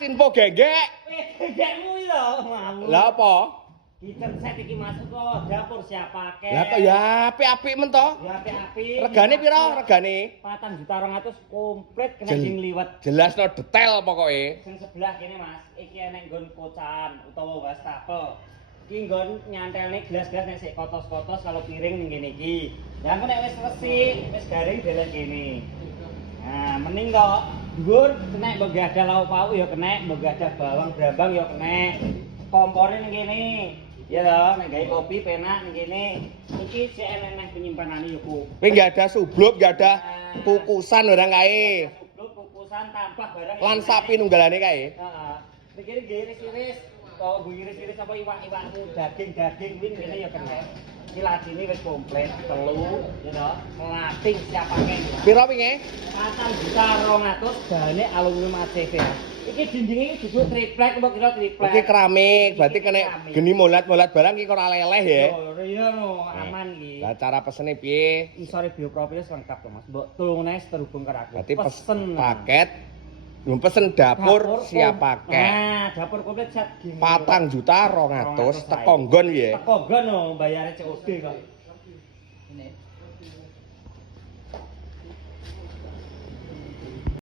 Info gegek. Gegekmu iki lho, mau. Lah apa? Kitchen set iki masuk kok dapur siapa ke? Lah kok ya apik-apik men to? Ya apik-apik. Regane pira regane? 4.200.000 komplit kena ding liwet. Jelasno detail pokoke. Sing sebelah kene Mas, iki enek nggon kocan utawa wastafel. Iki nggon nyantelne gelas-gelas nek sik kotos-kotos kalau piring ning kene iki. Ya engko nek wis resik, wis garing delek kene. Nah, mending kok dhuwur kena mbok gadah lauk pauk ya kena, mbok gadah bawang brambang ya kena. Kompore ning kene. Ya lho, nek gawe kopi penak ning kene. Iki sik enek penyimpanane yo ku. Kowe enggak ada subluk, enggak ada kukusan orang kae. Subluk kukusan tambah barang. Lan sapi nunggalane kae. Heeh. Iki iris-iris. Kok iris-iris apa iwak-iwakmu, daging-daging kuwi ngene ya kena. Iki lajine wis komplit, telu, ya toh. Melating siap pakai. Pira wingi? 4.200.000 bahane aluminium ACC. Iki dindinge iki duduk triplek apa kira triplek. Iki keramik, berarti kena geni molat-molat barang iki ora leleh ya. Iya no, aman iki. Lah cara pesene piye? Isore bioprofilis lengkap to Mas. Mbok tulungne terhubung karo aku. Berarti pesen paket pesen dapur siap pakai. Nah, dapur komplit set gini. 4.200.000 teko nggon ya. Teko nggon no, bayare COD kok. Ini.